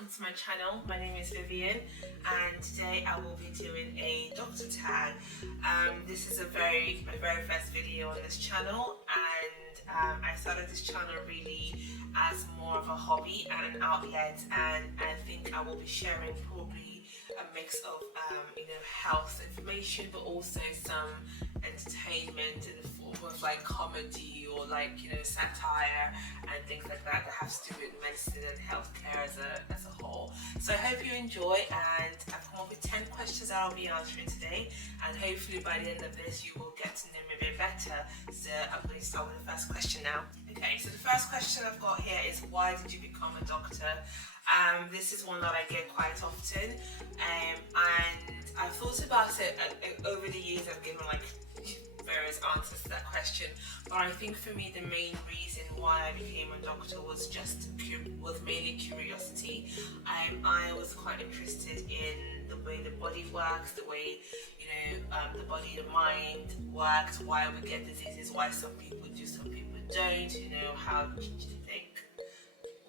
welcome to my channel. My name is Vivian and today I will be doing a doctor tag. This is my very first video on this channel, and I started this channel really as more of a hobby and an outlet, and I think I will be sharing probably a mix of health information, but also some entertainment in the form of like comedy or satire and things like that has to do with medicine and healthcare as a whole. So I hope you enjoy, and I've come up with 10 questions I'll be answering today, and hopefully by the end of this you will get to know me a bit better. So I'm going to start with the first question now. Okay, so the first question I've got here is, why did you become a doctor? This is one that I get quite often, and I've thought about it over the years. I've given various answers to that question, but I think for me the main reason why I became a doctor was mainly curiosity. I was quite interested in the way the body works, the way the body and mind works, why we get diseases, why some people do, some people don't. How genetic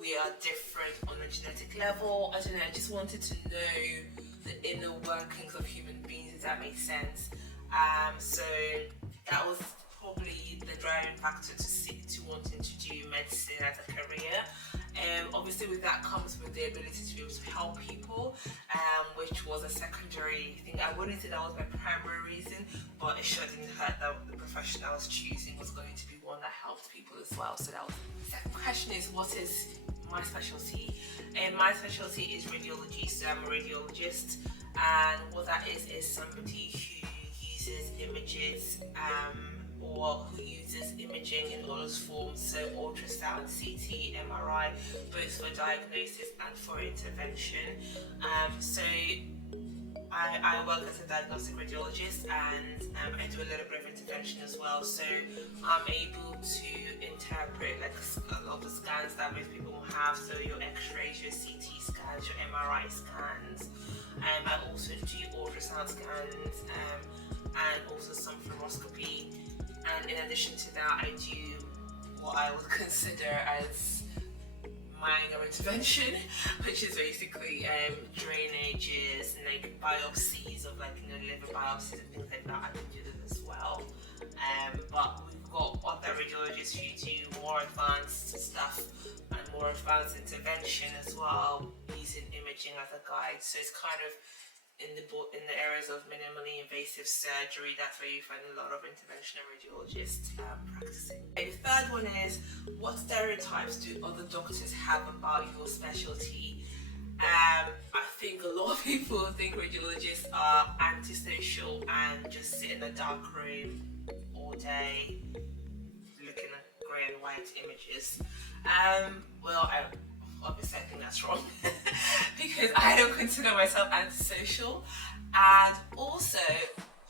we are different on a genetic level. I don't know. I just wanted to know the inner workings of human beings, if that makes sense. So that was probably the driving factor to wanting to do medicine as a career. Obviously with that comes with the ability to be able to help people, which was a secondary thing. I wouldn't say that was my primary reason, but it shouldn't hurt that the profession I was choosing was going to be one that helped people as well. So that was the second question is, what is my specialty? My specialty is radiology, so I'm a radiologist, and what that is somebody who uses images or who uses imaging in all its forms, so ultrasound, CT, MRI, both for diagnosis and for intervention. So I work as a diagnostic radiologist, and I do a little bit of intervention as well. So I'm able to interpret a lot of the scans that most people will have, so your X-rays, your CT scans, your MRI scans. I also do ultrasound scans and also some fluoroscopy. And in addition to that, I do what I would consider as minor intervention, which is basically drainages and biopsies of liver biopsies and things like that. I can do that as well. But we've got other radiologists who do more advanced stuff and more advanced intervention as well, using imaging as a guide. So it's kind of in the areas of minimally invasive surgery. That's where you find a lot of interventional radiologists practicing. Okay, the third one is, what stereotypes do other doctors have about your specialty? I think a lot of people think radiologists are antisocial and just sit in a dark room all day looking at grey and white images. Obviously I think that's wrong because I don't consider myself antisocial, and also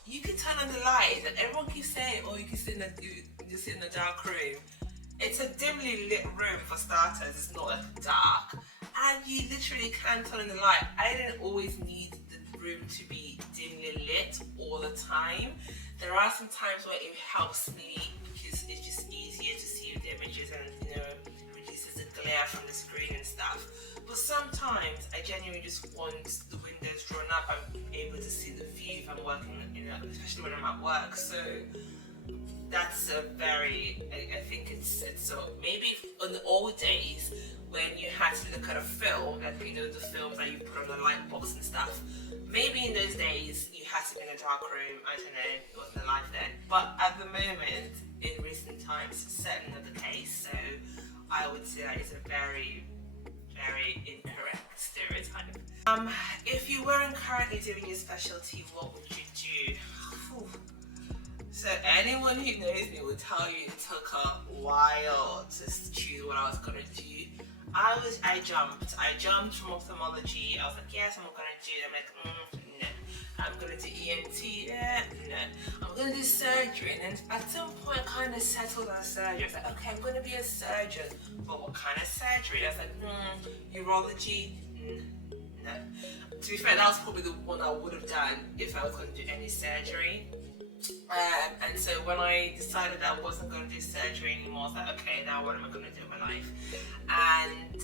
you can turn on the light, and everyone keeps saying, oh, you can sit in a dark room. It's a dimly lit room for starters. It's not dark, and you literally can turn on the light. I didn't always need the room to be dimly lit all the time. There are some times where it helps me because it's just easier to see the images and reduces the glare from the screen and stuff. But sometimes I genuinely just want the windows drawn up. I'm able to see the view if I'm working, especially when I'm at work. So that's I think it's so maybe on the old days when you had to look at a film, the films that you put on the light box and stuff, maybe in those days you had to be in a dark room. I don't know, it wasn't alive then. But at the moment, in recent times, it's certainly not the case. So I would say that is a very, very incorrect stereotype. If you weren't currently doing your specialty, what would you do? Whew. So anyone who knows me will tell you it took a while to choose what I was going to do. I jumped from ophthalmology. I was like, yes, I'm going to do it. I'm like, no. I'm going to do ENT, no. I'm going to do surgery. And then at some point I kind of settled on surgery. I was like, okay, I'm going to be a surgeon. But what kind of surgery? I was like, urology, no. To be fair, that was probably the one I would have done if I was going to do any surgery. And so when I decided that I wasn't going to do surgery anymore, I was like, okay, now what am I going to do in my life? And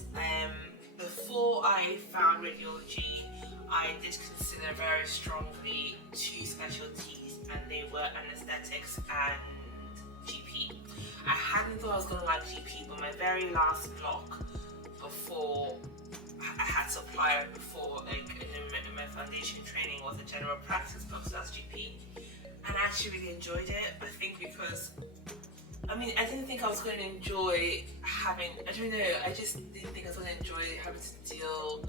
before I found radiology, I did consider very strongly two specialties, and they were anesthetics and GP. I hadn't thought I was going to like GP, but my very last block before I had to apply before, like in my foundation training, was a general practice block, so that's GP. And I actually really enjoyed it. I think because, I mean, I didn't think I was going to enjoy having, I don't know, I just didn't think I was going to enjoy having to deal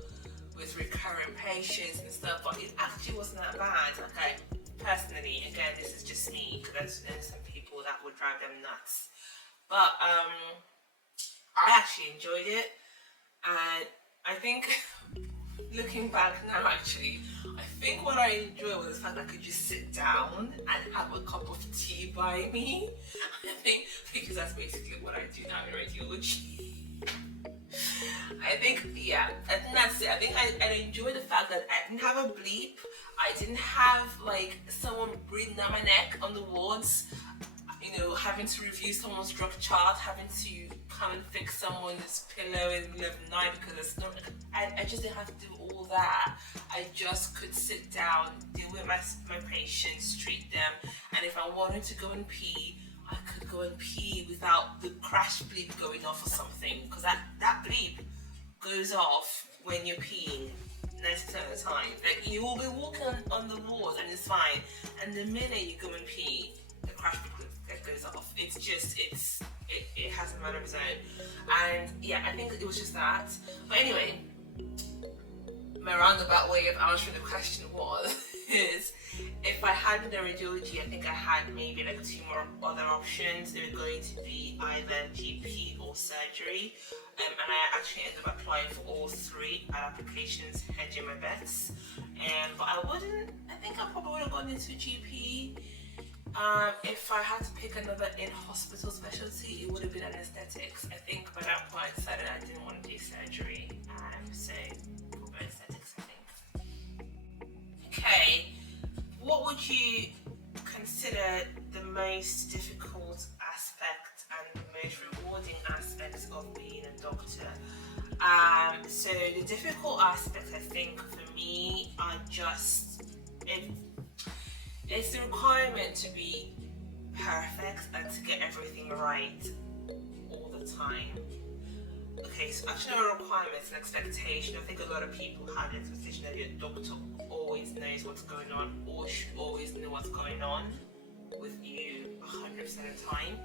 with recurrent patients and stuff, but it actually wasn't that bad. Okay, personally, again, this is just me, because there's some people that would drive them nuts. But I actually enjoyed it, and I think, looking back now actually, I think what I enjoyed was the fact that I could just sit down and have a cup of tea by me. I think because that's basically what I do now in radiology. I think that's it. I think I enjoy the fact that I didn't have a bleep. I didn't have like someone breathing down my neck on the wards, you know, having to review someone's drug chart, having to come and fix someone's pillow in the middle of the night because it's not. I just didn't have to do all that. I just could sit down, deal with my patients, treat them, and if I wanted to go and pee, I could go and pee without the crash bleep going off or something, because that bleep goes off when you're peeing 90% of the time. Like, you will be walking on the walls and it's fine, and the minute you go and pee, the crash bleep goes off. It's just, it has a mind of its own. And yeah, I think it was just that. But anyway, my roundabout way of answering the question is, if I had the radiology, I think I had maybe like two more other options. They were going to be either GP or surgery, and I actually ended up applying for all three applications, hedging my bets. But I think I probably would have gone into GP. If I had to pick another in-hospital specialty, it would have been anesthetics. I think by that point I decided I didn't want to do surgery, so probably anesthetics, I think. Okay, what would you consider the most difficult aspect and the most rewarding aspects of being a doctor? So the difficult aspects, I think, for me are just it's the requirement to be perfect and to get everything right all the time. Okay, so actually not a requirement, it's an expectation. I think a lot of people have the expectation that your doctor always knows what's going on, or should always know what's going on with you 100% of the time,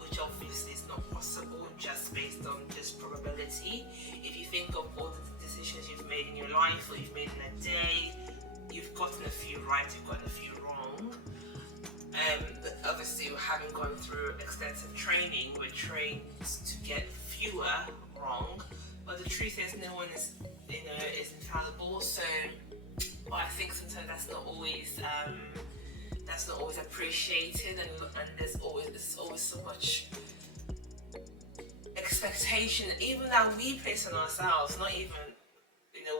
which obviously is not possible just based on just probability. If you think of all the decisions you've made in your life or you've made in a day, you've gotten a few right, you've gotten a few wrong. Obviously, having gone through extensive training, we're trained to get fewer wrong. But the truth is, no one is, is infallible. So, but I think sometimes that's not always appreciated, and there's always so much expectation, even that we place on ourselves, not even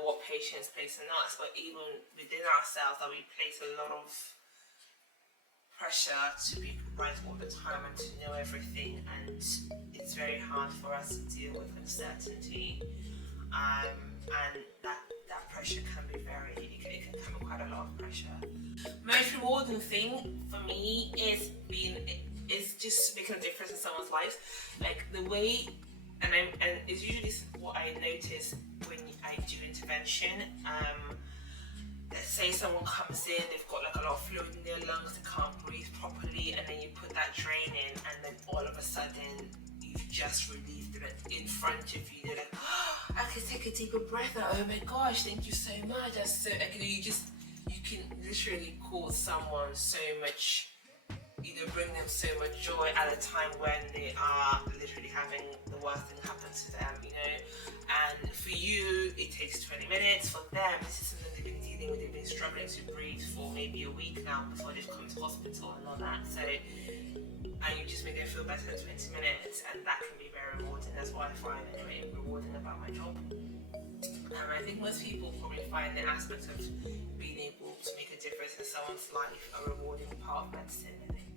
what patients place on us, but even within ourselves, that we place a lot of pressure to be right all the time and to know everything, and it's very hard for us to deal with uncertainty, and that pressure can be it can come with quite a lot of pressure. Most rewarding thing for me is just making a difference in someone's life, like the way, and it's usually what I notice when I do intervention. Let's say someone comes in, they've got like a lot of fluid in their lungs, they can't breathe properly, and then you put that drain in, and then all of a sudden you've just relieved them in front of you. They're like, oh, I can take a deeper breath. Oh my gosh, thank you so much. That's so, you can literally cause someone so much, bring them so much joy at a time when they are literally having the worst thing happen to them, And for you, it takes 20 minutes. For them, this is something they've been dealing with. They've been struggling to breathe for maybe a week now before they've come to hospital and all that. So, and you just make them feel better in 20 minutes, and that can be very rewarding. That's what I find anyway rewarding about my job. And I think most people probably find the aspect of being able to make a difference in someone's life a rewarding part of medicine.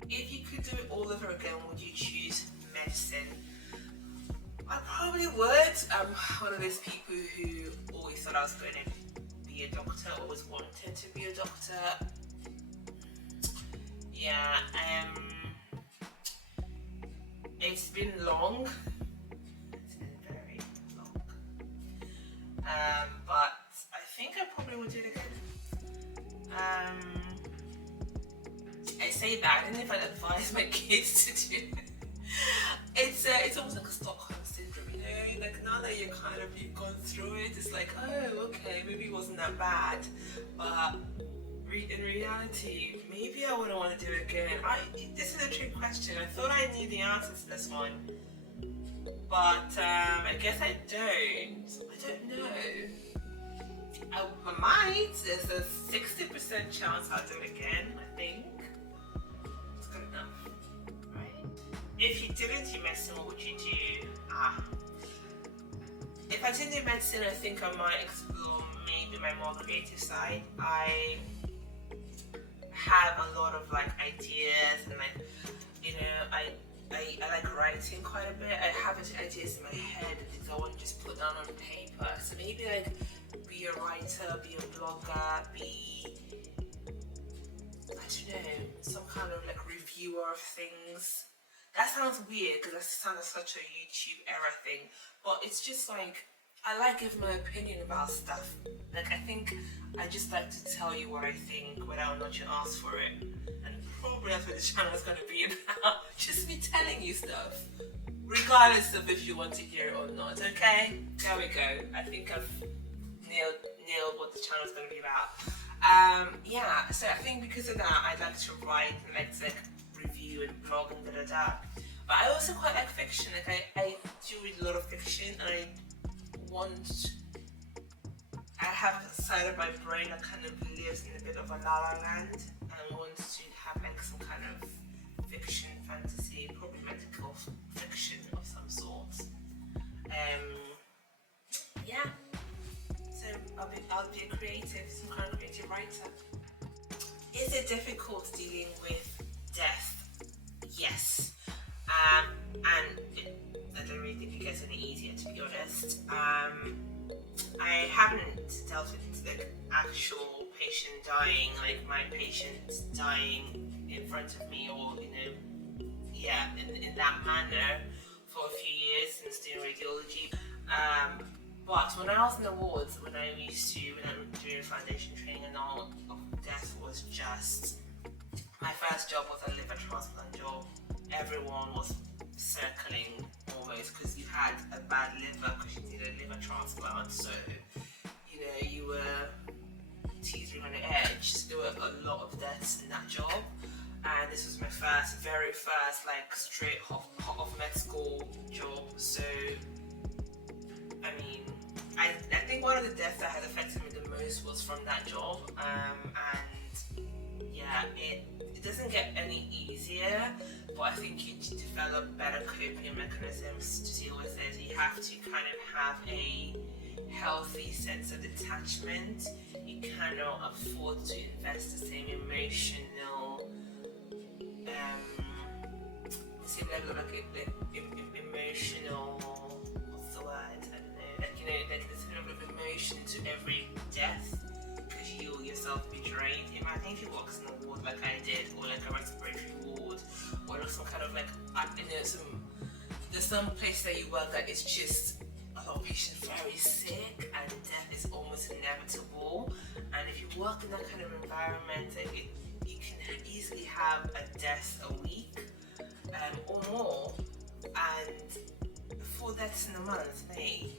If you could do it all over again, would you choose medicine? I probably would. I'm one of those people who always thought I was going to be a doctor, always wanted to be a doctor. Yeah, it's been long. It's been very long. But I think I probably would do it again. I say that, I don't know if I'd advise my kids to do it. It's almost like a Stockholm syndrome, you know? Like now that you've gone through it, it's like, oh, okay, maybe it wasn't that bad. But in reality, maybe I wouldn't want to do it again. This is a trick question. I thought I knew the answer to this one. But I guess I don't. I don't know. I might. There's a 60% chance I'll do it again, I think. It's good enough, right? If you didn't do medicine, what would you do? If I didn't do medicine, I think I might explore maybe my more creative side. I have a lot of like ideas and like, you know, I like writing quite a bit. I have ideas in my head and things I want to just put down on paper. So maybe like be a writer, be a blogger, be, I don't know, some kind of like reviewer of things. That sounds weird because that sounds like such a YouTube era thing, but it's just like, I like giving my opinion about stuff. Like I think I just like to tell you what I think whether or not you ask for it. And probably that's what the channel is going to be about. Just me telling you stuff. Regardless of if you want to hear it or not, okay? There we go. I think I've nailed what the channel is going to be about. Yeah, so I think because of that, I like to write and like to review and blog and da-da-da. But I also quite like fiction. Like I do read a lot of fiction and I have a side of my brain that kind of lives in a bit of a la-la land and wants to have like some kind of fiction, fantasy, probably medical fiction of some sort. Yeah, so I'll be a creative, some kind of creative writer. Is it difficult dealing with death? Yes. And I don't really think it gets any easier, to be honest. I haven't dealt with like actual patient dying, like my patient dying in front of me, or you know, yeah, in that manner for a few years since doing radiology. But when I was in the wards, when I'm doing foundation training and all, death was just, my first job was a liver transplant job. Everyone was circling almost because you had a bad liver because you did a liver transplant. So, you know, you were teetering on the edge. There were a lot of deaths in that job. And this was my very first, like straight hot off med school job. So, I mean, I think one of the deaths that had affected me the most was from that job. And yeah, it doesn't get any easier, but I think you develop better coping mechanisms to deal with it. You have to kind of have a healthy sense of detachment. You cannot afford to invest the same emotional, same level of like emotional, what's the word? I don't know. Like, you know, like the same level of emotion to every death, because you yourself be drained. Imagine if you walk in a ward like I did, or like a respiratory ward, or some kind of like, you know, there's some place that you work that is just a lot of patients very sick and death is almost inevitable. And if you work in that kind of environment, you can easily have a death a week or more, and 4 deaths in a month, mate,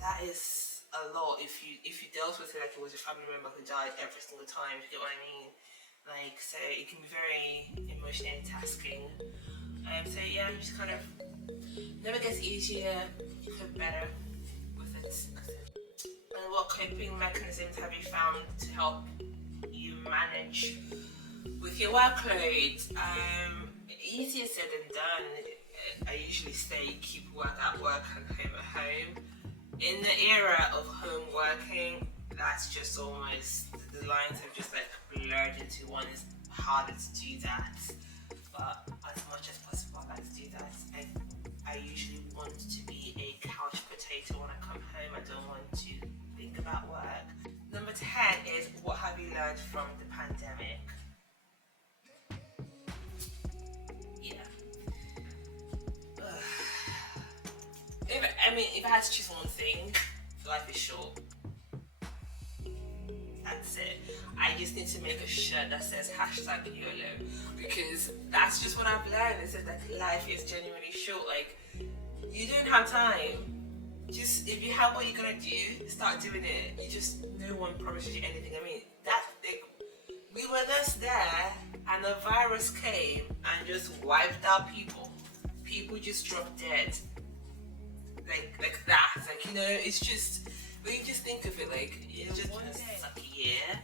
that is a lot if you dealt with it like it was your family member who died every single time, if you get what I mean. Like, so it can be very emotionally tasking. So yeah, you just kind of never gets easier, you get better with it. And what coping mechanisms have you found to help you manage with your workload? Easier said than done. I usually say keep work at work and home at home. In the era of home working, that's just almost, the lines have just like blurred into one. It's harder to do that, but as much as possible I like to do that. I usually want to be a couch potato when I come home. I don't want to think about work. Number 10 is, what have you learned from the pandemic? Yeah. If I had to choose one thing, life is short. That's it. I just need to make a shirt that says hashtag YOLO, because that's just what I've learned. It says that life is genuinely short. Like, you don't have time. Just, if you have what you're gonna do, start doing it. No one promises you anything. We were just there, and the virus came and just wiped out people. People just dropped dead. Like that. It's just, when you just think of it, like, it's just been a sucky year.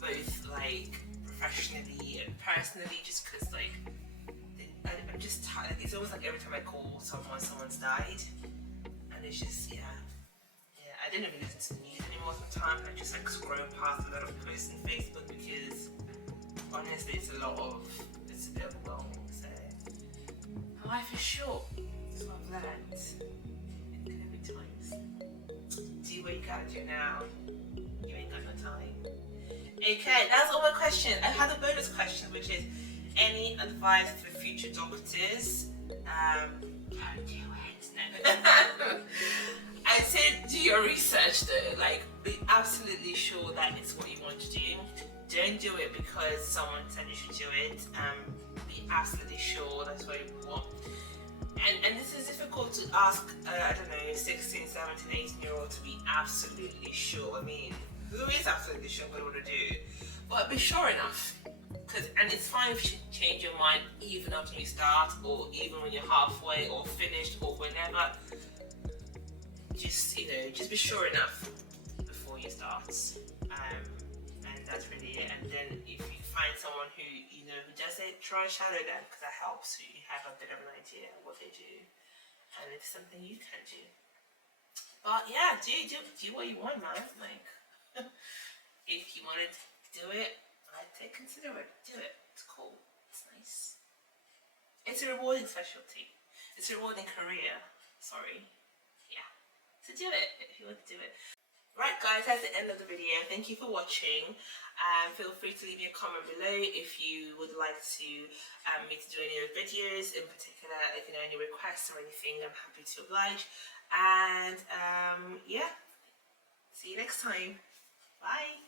Both like professionally and personally, just because I'm just tired. It's almost like every time I call someone's died, and it's just I didn't even listen to the news anymore. Sometimes I just scroll past a lot of posts on Facebook, because honestly it's a bit overwhelming. So life is short. That's what I've learned in COVID times. Do what you gotta do now. You ain't got no time. Okay, that's all my questions. I had a bonus question, which is, any advice for future doctors? Don't do it. No. I said do your research though. Like, be absolutely sure that it's what you want to do. Don't do it because someone said you should do it. Be absolutely sure that's what you want. And this is difficult to ask, 16, 17, 18-year-old to be absolutely sure. I mean, who is absolutely sure what they want to do? But be sure enough. And it's fine if you change your mind even after you start, or even when you're halfway or finished or whenever. Just be sure enough before you start. And that's really it. And then if you find someone who does it, try and shadow them, because that helps. So you have a bit of an idea of what they do, and it's something you can do. But yeah, do what you want, man. Like, if you want to do it, I'd say consider it. Do it. It's cool. It's nice. It's a rewarding specialty. It's a rewarding career. Sorry. Yeah. So do it if you want to do it. Right guys, that's the end of the video. Thank you for watching. Feel free to leave me a comment below if you would like to me to do any other videos. In particular, if you know any requests or anything, I'm happy to oblige. And yeah, see you next time. Bye.